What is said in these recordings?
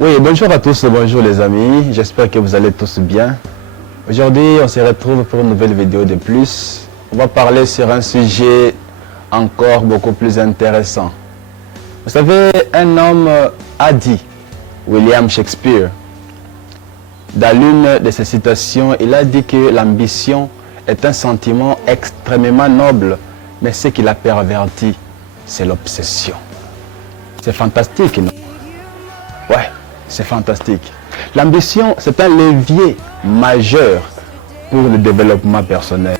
Oui, bonjour à tous, bonjour les amis, j'espère que vous allez tous bien. Aujourd'hui, on se retrouve pour une nouvelle vidéo de plus. On va parler sur un sujet encore beaucoup plus intéressant. Vous savez, un homme a dit, William Shakespeare, dans l'une de ses citations, il a dit que l'ambition est un sentiment extrêmement noble, mais ce qui l'a perverti, c'est l'obsession. C'est fantastique, non? Ouais, c'est fantastique. L'ambition, c'est un levier majeur pour le développement personnel.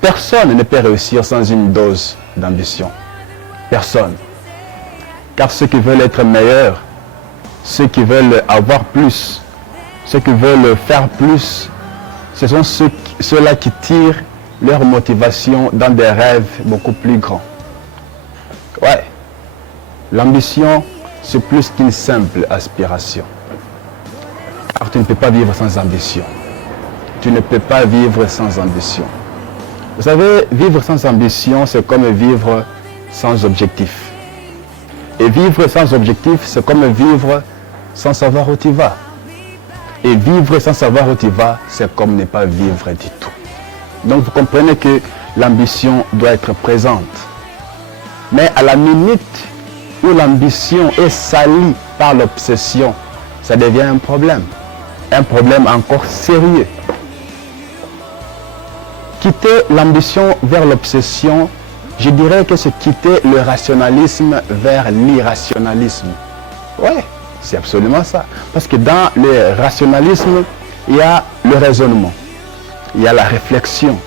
Personne ne peut réussir sans une dose d'ambition. Personne. Car ceux qui veulent être meilleurs, ceux qui veulent avoir plus, ceux qui veulent faire plus, ce sont ceux-là qui tirent leur motivation dans des rêves beaucoup plus grands. Ouais. L'ambition, c'est plus qu'une simple aspiration. Car tu ne peux pas vivre sans ambition. Tu ne peux pas vivre sans ambition. Vous savez, vivre sans ambition, c'est comme vivre sans objectif. Et vivre sans objectif, c'est comme vivre sans savoir où tu vas. Et vivre sans savoir où tu vas, c'est comme ne pas vivre du tout. Donc vous comprenez que l'ambition doit être présente. Mais à la minute où l'ambition est salie par l'obsession, ça devient un problème encore sérieux. Quitter l'ambition vers l'obsession, je dirais que c'est quitter le rationalisme vers l'irrationalisme. Ouais, c'est absolument ça. Parce que dans le rationalisme, il y a le raisonnement, il y a la réflexion,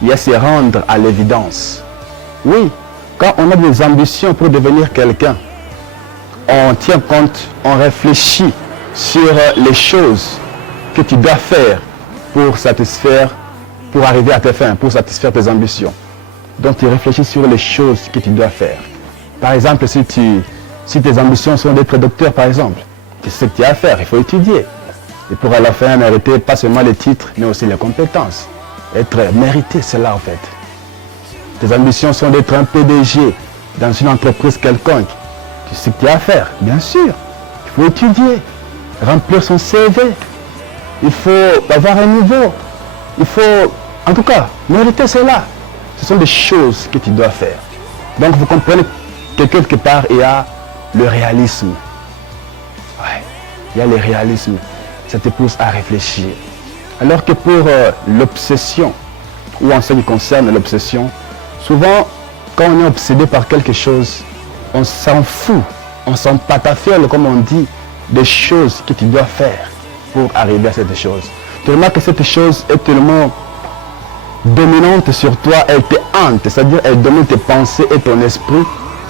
il y a se rendre à l'évidence. Oui. Quand on a des ambitions pour devenir quelqu'un, on tient compte, on réfléchit sur les choses que tu dois faire pour arriver à tes fins, pour satisfaire tes ambitions. Donc tu réfléchis sur les choses que tu dois faire. Par exemple, si tes ambitions sont d'être docteur, par exemple, tu sais ce que tu as à faire, il faut étudier. Et pour à la fin mériter pas seulement les titres, mais aussi les compétences. Mériter cela en fait. Tes ambitions sont d'être un PDG dans une entreprise quelconque. Tu sais ce que tu as à faire, bien sûr. Il faut étudier, remplir son CV. Il faut avoir un niveau. Il faut, en tout cas, mériter cela. Ce sont des choses que tu dois faire. Donc vous comprenez que quelque part, il y a le réalisme. Ouais, il y a le réalisme. Ça te pousse à réfléchir. Alors que pour l'obsession, ou en ce qui concerne l'obsession, souvent, quand on est obsédé par quelque chose, on s'en fout, on s'en patafiole, comme on dit, des choses que tu dois faire pour arriver à cette chose. Tellement que cette chose est tellement dominante sur toi, elle te hante, c'est-à-dire elle domine tes pensées et ton esprit.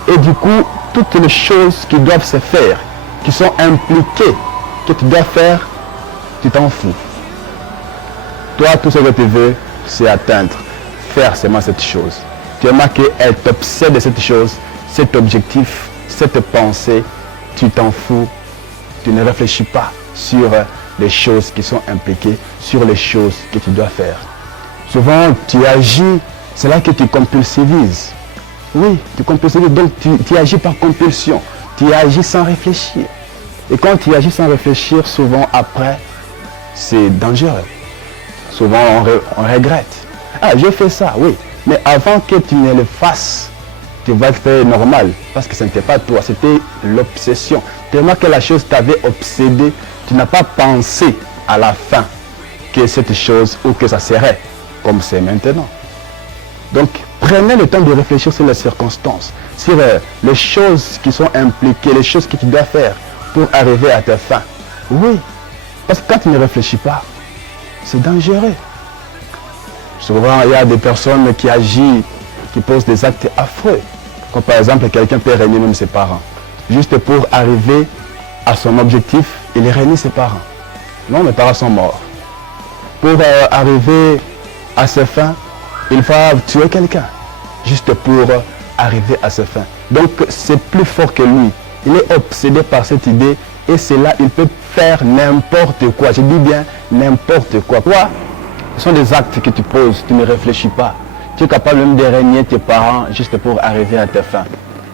Et du coup, toutes les choses qui doivent se faire, qui sont impliquées, que tu dois faire, tu t'en fous. Toi, tout ce que tu veux, c'est atteindre, faire seulement cette chose. Tu remarques qu'elle t'obsède de cette chose, cet objectif, cette pensée, tu t'en fous, tu ne réfléchis pas sur les choses qui sont impliquées, sur les choses que tu dois faire. Souvent, tu agis, c'est là que tu compulsivises. Oui, tu compulsivises, donc tu agis par compulsion, tu agis sans réfléchir. Et quand tu agis sans réfléchir, souvent après, c'est dangereux. Souvent, on regrette. Ah, j'ai fait ça, oui. Mais avant que tu ne le fasses, tu vas le faire normal. Parce que ce n'était pas toi, c'était l'obsession. Tellement que la chose t'avait obsédé, tu n'as pas pensé à la fin que cette chose ou que ça serait comme c'est maintenant. Donc, prenez le temps de réfléchir sur les circonstances, sur les choses qui sont impliquées, les choses que tu dois faire pour arriver à tes fins. Oui, parce que quand tu ne réfléchis pas, c'est dangereux. Souvent, il y a des personnes qui agissent, qui posent des actes affreux. Comme par exemple, quelqu'un peut régner même ses parents. Juste pour arriver à son objectif, il renie ses parents. Non, mes parents sont morts. Pour arriver à ses fins, il va tuer quelqu'un. Juste pour arriver à ses fins. Donc, c'est plus fort que lui. Il est obsédé par cette idée et c'est là, il peut faire n'importe quoi. Je dis bien n'importe quoi. Toi, ce sont des actes que tu poses, tu ne réfléchis pas. Tu es capable même de régner tes parents juste pour arriver à tes fins.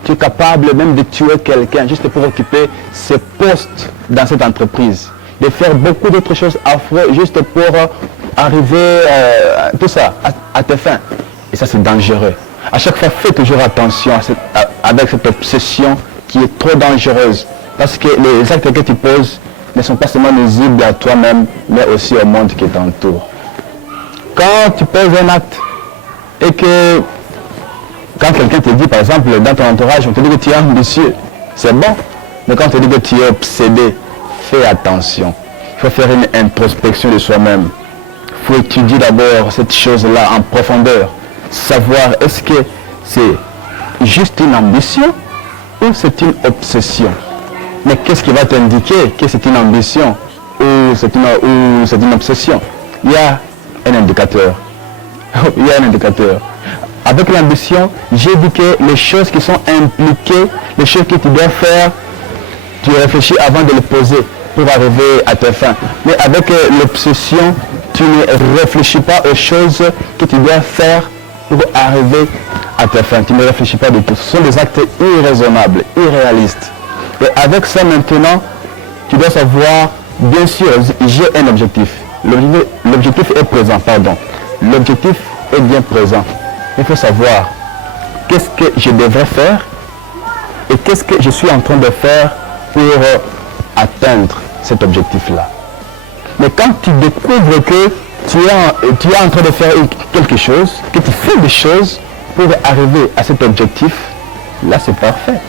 Tu es capable même de tuer quelqu'un juste pour occuper ce poste dans cette entreprise. De faire beaucoup d'autres choses affreuses juste pour arriver tout ça, à tes fins. Et ça, c'est dangereux. À chaque fois, fais toujours attention avec cette obsession qui est trop dangereuse. Parce que les actes que tu poses ne sont pas seulement nuisibles à toi-même, mais aussi au monde qui t'entoure. Quand tu poses un acte et que quand quelqu'un te dit, par exemple, dans ton entourage, on te dit que tu es ambitieux, c'est bon. Mais quand on te dit que tu es obsédé, fais attention. Il faut faire une introspection de soi-même. Il faut étudier d'abord cette chose-là en profondeur. Savoir est-ce que c'est juste une ambition ou c'est une obsession. Mais qu'est-ce qui va t'indiquer que c'est une ambition ou c'est une obsession? Il y a un indicateur. Il y a un indicateur. Avec l'ambition, j'ai dit que les choses qui sont impliquées, les choses que tu dois faire, tu réfléchis avant de les poser pour arriver à tes fins. Mais avec l'obsession, tu ne réfléchis pas aux choses que tu dois faire pour arriver à tes fins. Tu ne réfléchis pas du tout. Ce sont des actes irraisonnables, irréalistes. Et avec ça maintenant, tu dois savoir, bien sûr, j'ai un objectif. L'objectif est présent, pardon. L'objectif est bien présent. Il faut savoir qu'est-ce que je devrais faire et qu'est-ce que je suis en train de faire pour atteindre cet objectif-là. Mais quand tu découvres que tu es en train de faire quelque chose, que tu fais des choses pour arriver à cet objectif, là c'est parfait.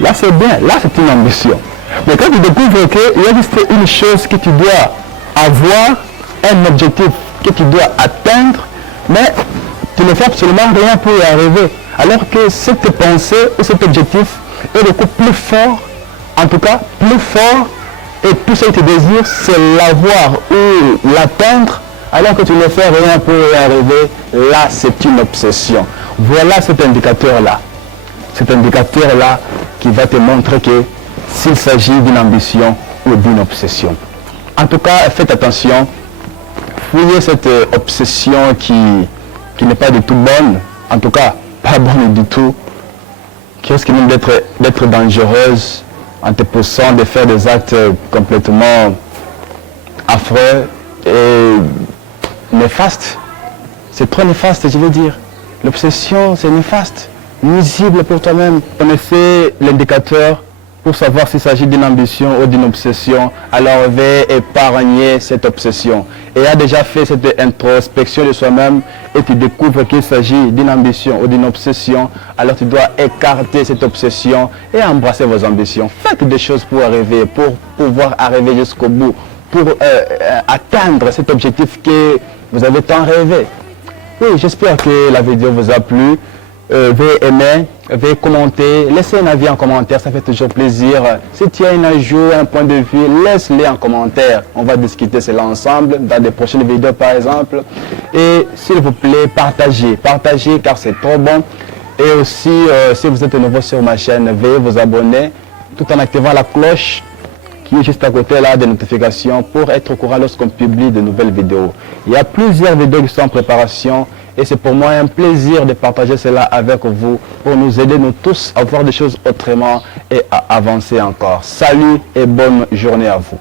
Là c'est bien, là c'est une ambition. Mais quand tu découvres qu'il y a juste une chose que tu dois avoir, un objectif que tu dois atteindre, mais tu ne fais absolument rien pour y arriver. Alors que cette pensée ou cet objectif est beaucoup plus fort, en tout cas plus fort, et tout ce que tu désires, c'est l'avoir ou l'atteindre, alors que tu ne fais rien pour y arriver. Là, c'est une obsession. Voilà cet indicateur-là. Cet indicateur-là qui va te montrer que s'il s'agit d'une ambition ou d'une obsession. En tout cas, faites attention. Fouillez cette obsession qui n'est pas du tout bonne, en tout cas pas bonne du tout, qui risque même d'être dangereuse en te poussant de faire des actes complètement affreux et néfastes. C'est trop néfaste, je veux dire. L'obsession, c'est néfaste, nuisible pour toi-même. Connaissez l'indicateur pour savoir s'il s'agit d'une ambition ou d'une obsession. Alors veuillez épargner cette obsession. Et a déjà fait cette introspection de soi-même et tu découvres qu'il s'agit d'une ambition ou d'une obsession, alors tu dois écarter cette obsession et embrasser vos ambitions. Faites des choses pour arriver, pour pouvoir arriver jusqu'au bout, pour atteindre cet objectif que vous avez tant rêvé. Oui, j'espère que la vidéo vous a plu. Veuillez aimer, veuillez commenter, laissez un avis en commentaire, ça fait toujours plaisir. Si tu as un ajout, un point de vue, laisse-le en commentaire. On va discuter cela ensemble dans des prochaines vidéos par exemple. Et s'il vous plaît, partagez car c'est trop bon. Et aussi, si vous êtes nouveau sur ma chaîne, veuillez vous abonner tout en activant la cloche qui est juste à côté là des notifications pour être au courant lorsqu'on publie de nouvelles vidéos. Il y a plusieurs vidéos qui sont en préparation. Et c'est pour moi un plaisir de partager cela avec vous pour nous aider, nous tous, à voir des choses autrement et à avancer encore. Salut et bonne journée à vous.